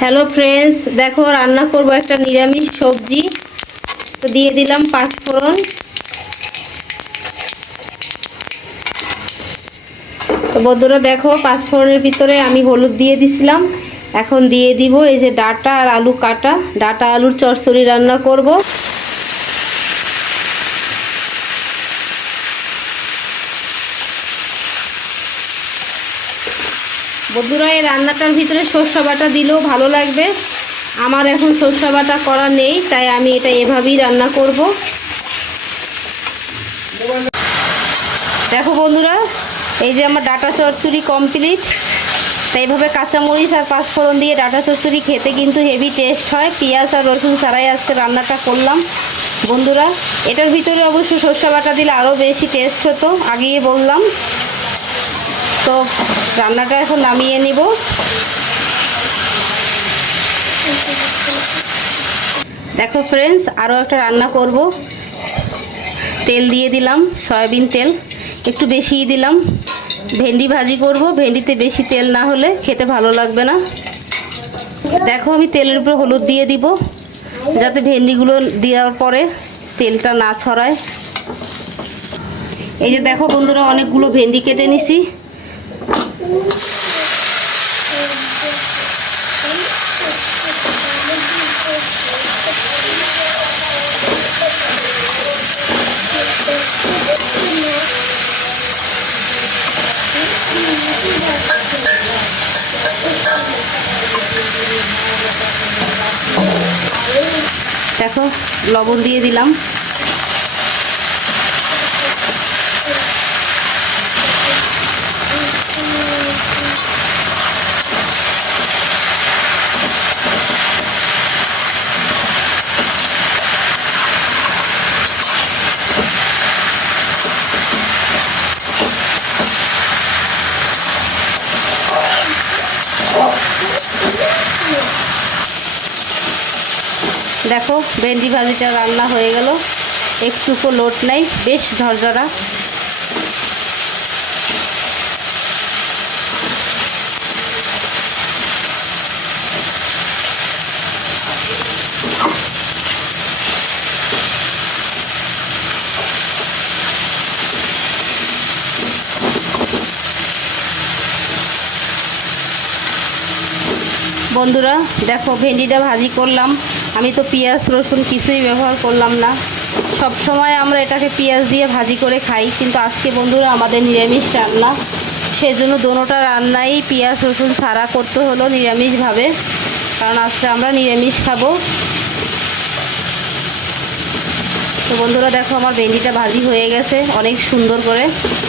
Hello friends দেখো রান্না করব একটা নিরামিষ সবজি। তো দিয়ে দিলাম পাঁচ ফোড়ন। তো বন্ধুরা দেখো, পাঁচ ফোড়নের ভিতরে আমি হলুদ দিয়ে দিছিলাম। এখন দিয়ে দিব এই যে ডাটা আর আলু কাটা। ডাটা আলুর চচ্চড়ি রান্না করব। বন্ধুরা, এই রান্নাটার ভিতরে সর্ষে বাটা দিলেও ভালো লাগবে। আমার এখন সর্ষে বাটা করা নেই, তাই আমি এটা এভাবেই রান্না করব। দেখো বন্ধুরা, এই যে আমার ডাটা চচ্চড়ি কমপ্লিট তাই এইভাবে কাঁচামরিচ আর পাঁচফোড়ন দিয়ে ডাটা চচ্চড়ি খেতে কিন্তু হেভি টেস্ট হয়। পেঁয়াজ আর রসুন ছাড়াই আজকে রান্নাটা করলাম। বন্ধুরা, এটার ভিতরে অবশ্য সর্ষে বাটা দিলে আরও বেশি টেস্ট হতো, আগেই বললাম। তো রান্নাটা এখন নামিয়ে নিব। দেখো ফ্রেন্ডস আরও একটা রান্না করব। তেল দিয়ে দিলাম, সয়াবিন তেল। একটু বেশিই দিলাম। ভেন্ডি ভাজি করব, ভেন্ডিতে বেশি তেল না হলে খেতে ভালো লাগবে না। দেখো আমি তেলের উপরে হলুদ দিয়ে দিব, যাতে ভেন্ডিগুলো দেওয়ার পরে তেলটা না ছড়ায়। এই যে দেখো বন্ধুরা, অনেকগুলো ভেন্ডি কেটে নিছি। দেখো লবণ দিয়ে দিলাম। দেখো, ভেন্ডি ভাজিটা রান্না হয়ে গেল। একটুকু লোট নাই, বেশ ঝরঝরা। বন্ধুরা, দেখো, ভেন্ডিটা ভাজি করলাম। আমি তো পেঁয়াজ, রসুন কিছুই ব্যবহার করলাম না। সব সময় আমরা এটাকে পেঁয়াজ দিয়ে ভাজি করে খাই, কিন্তু আজকে বন্ধুরা আমাদের নিরামিষ রান্না। সেজন্য দোনোটা রান্নাই পেঁয়াজ, রসুন ছাড়া করতে হলো নিরামিষভাবে। কারণ আজকে আমরা নিরামিষ খাব। তো বন্ধুরা দেখো, আমার ভেন্ডিটা ভাজি হয়ে গেছে অনেক সুন্দর করে।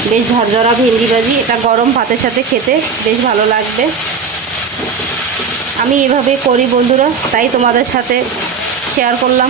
বেশ ঝরঝরা ভেন্ডি ভাজি, এটা গরম ভাতের সাথে খেতে বেশ ভালো লাগবে। আমি এভাবে করি বন্ধুরা তাই তোমাদের সাথে শেয়ার করলাম।